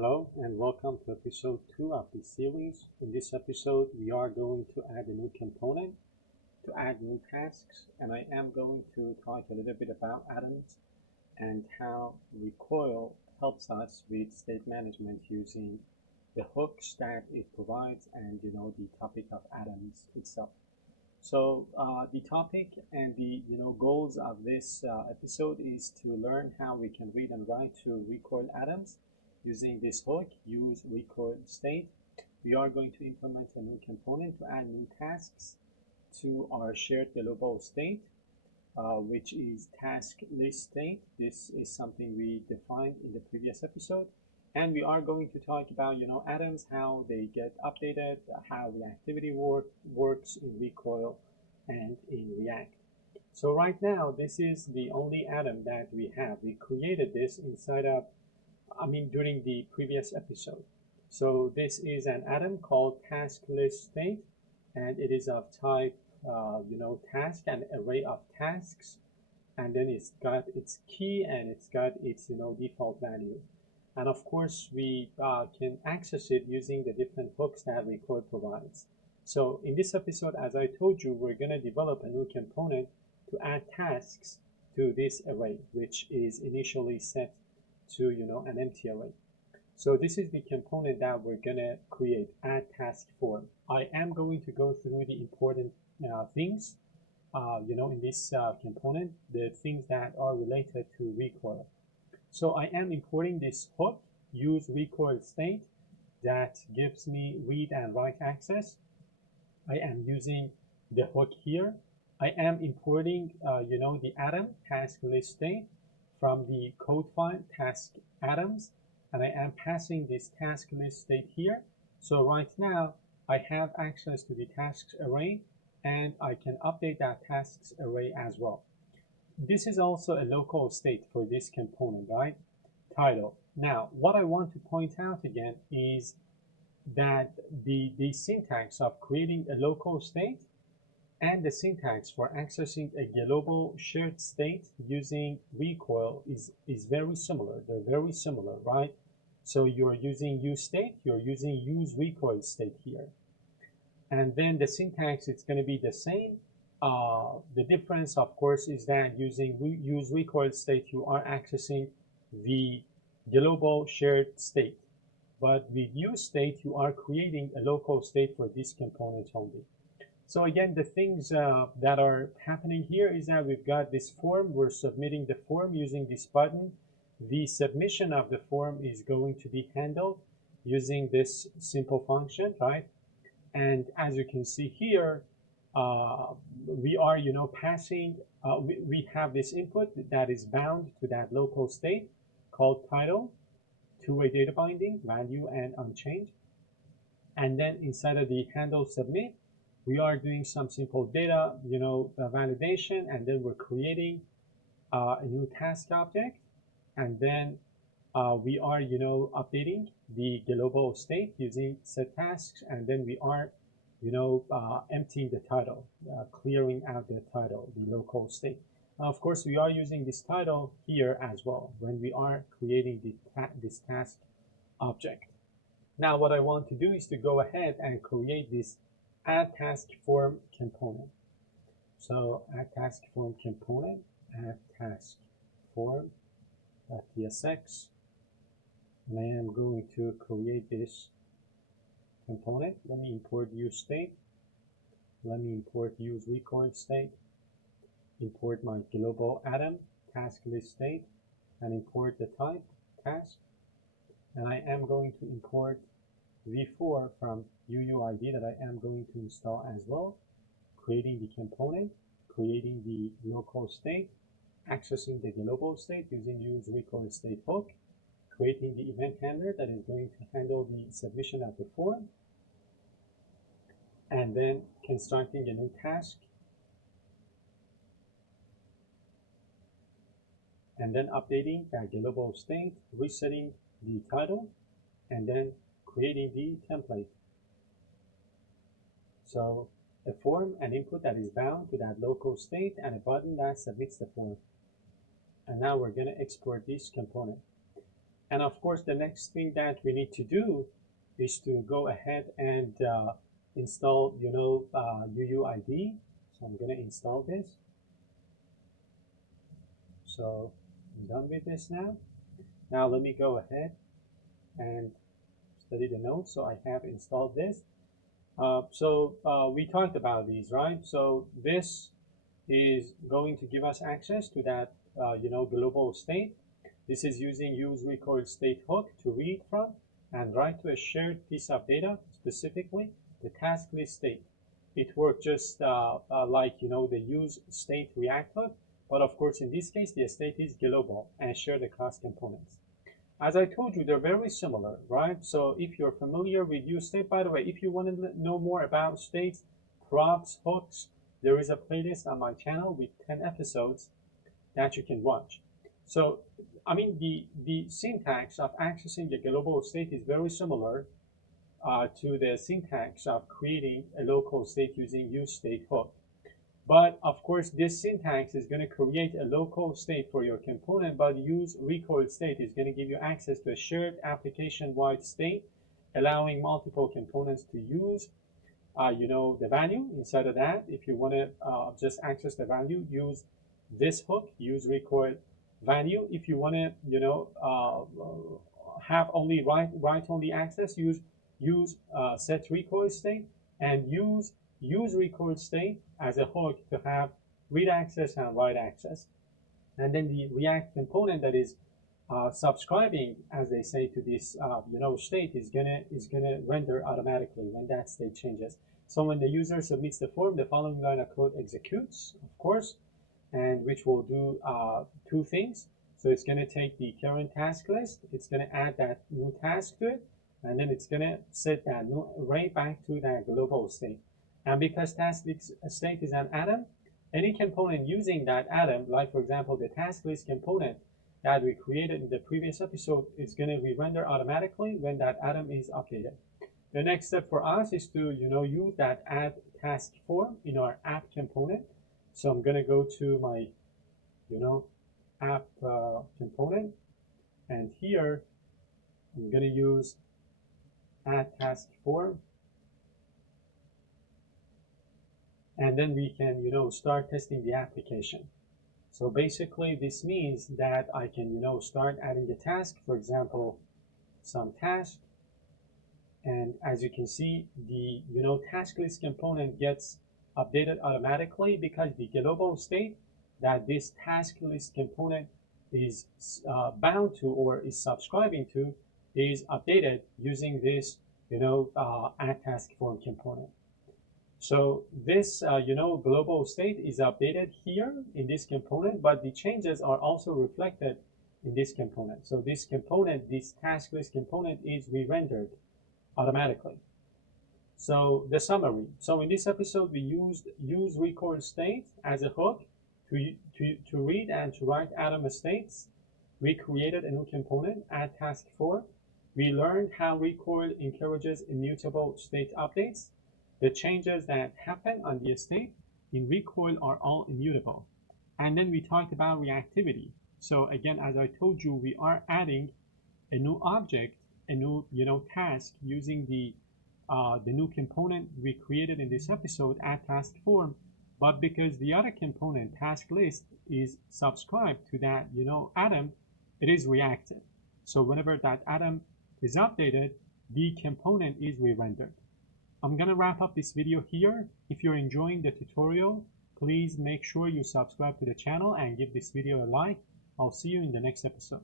Hello and welcome to episode 2 of this series. In this episode, we are going to add a new component to add new tasks, and I am going to talk a little bit about atoms and how Recoil helps us with state management using the hooks that it provides and the topic of atoms itself. So the topic and the goals of this episode is to learn how we can read and write to Recoil atoms using this hook, useRecoilState. We are going to implement a new component to add new tasks to our shared global state, which is task list state. This is something we defined in the previous episode. And we are going to talk about, atoms, how they get updated, how reactivity works in Recoil and in React. So right now, this is the only atom that we have. We created this during the previous episode. So this is an atom called task list state, and it is of type, task, an array of tasks, and then it's got its key and it's got its, default value. And of course, we can access it using the different hooks that Recoil provides. So in this episode, as I told you, we're going to develop a new component to add tasks to this array, which is initially set to an empty array. So this is the component that we're going to create, add task form. I am going to go through the important things, in this component, the things that are related to Recoil. So I am importing this hook, useRecoilState, that gives me read and write access. I am using the hook here. I am importing, the atom task list state from the code file task atoms, and I am passing this task list state here. So right now I have access to the tasks array, and I can update that tasks array as well. This is also a local state for this component, right? Title. Now, what I want to point out again is that the syntax of creating a local state and the syntax for accessing a global shared state using Recoil is very similar. They're very similar, right? So you're using useState, you're using useRecoilState here. And then the syntax, it's going to be the same. The difference, of course, is that using useRecoilState, you are accessing the global shared state. But with useState, you are creating a local state for this component only. So again, the things that are happening here is that we've got this form. We're submitting the form using this button. The submission of the form is going to be handled using this simple function, right? And as you can see here, we are, passing, we have this input that is bound to that local state called title, two-way data binding, value and unchanged. And then inside of the handle submit, we are doing some simple data, validation, and then we're creating a new task object. And then we are, updating the global state using set tasks, and then we are, emptying the title, clearing out the title, the local state. Now, of course, we are using this title here as well when we are creating this task object. Now, what I want to do is to go ahead and create this add task form component. So add task form component, add task form .tsx, and I am going to create this component. Let me import useState. Let me import useRecoilState. Import my global atom task list state, and import the type task. And I am going to import v4 from UUID that I am going to install as well, creating the component, creating the local state, accessing the global state using useRecoilState hook, creating the event handler that is going to handle the submission of the form, and then constructing a new task, and then updating that global state, resetting the title, and then creating the template. So a form, an input that is bound to that local state, and a button that submits the form. And now we're going to export this component. And of course, the next thing that we need to do is to go ahead and install, UUID. So I'm going to install this. So I'm done with this now. Now let me go ahead and study the notes. So I have installed this. We talked about these, right? So this is going to give us access to that, global state. This is using useRecoilState hook to read from and write to a shared piece of data, specifically the task list state. It works just like, the useState React hook, but of course, in this case, the state is global and share the class components. As I told you, they're very similar, right? So if you're familiar with useState, by the way, if you want to know more about states, props, hooks, there is a playlist on my channel with 10 episodes that you can watch. So, I mean, the syntax of accessing the global state is very similar to the syntax of creating a local state using useState hook. But of course, this syntax is going to create a local state for your component, but useRecoilState is going to give you access to a shared application-wide state, allowing multiple components to use, the value inside of that. If you want to just access the value, use this hook, useRecoil value. If you want to, have only write only access, use setRecoilState, and use useRecoilState as a hook to have read access and write access. And then the React component that is subscribing, as they say, to this state is gonna render automatically when that state changes. So when the user submits the form, the following line of code executes, of course, and which will do two things. So it's going to take the current task list, it's going to add that new task to it, and then it's going to set that new array back to that global state. And because task list state is an atom, any component using that atom, like for example the task list component that we created in the previous episode, is going to be rendered automatically when that atom is updated. The next step for us is to use that add task form in our app component. So I'm going to go to my app component, and here I'm going to use add task form, and then we can start testing the application. So basically this means that I can start adding the task, for example some task, and as you can see the task list component gets updated automatically because the global state that this task list component is bound to or is subscribing to is updated using this add task form component. So this global state is updated here in this component, but the changes are also reflected in this component. So this component, this task list component, is re-rendered automatically. So the summary. So in this episode, we used useRecoilState as a hook to read and to write atom states. We created a new component, add task form. We learned how Recoil encourages immutable state updates. The changes that happen on the state in Recoil are all immutable. And then we talked about reactivity. So again, as I told you, we are adding a new object, a new task using the new component we created in this episode, add task form. But because the other component, task list, is subscribed to that atom, it is reactive. So whenever that atom is updated, the component is re-rendered. I'm going to wrap up this video here. If you're enjoying the tutorial, please make sure you subscribe to the channel and give this video a like. I'll see you in the next episode.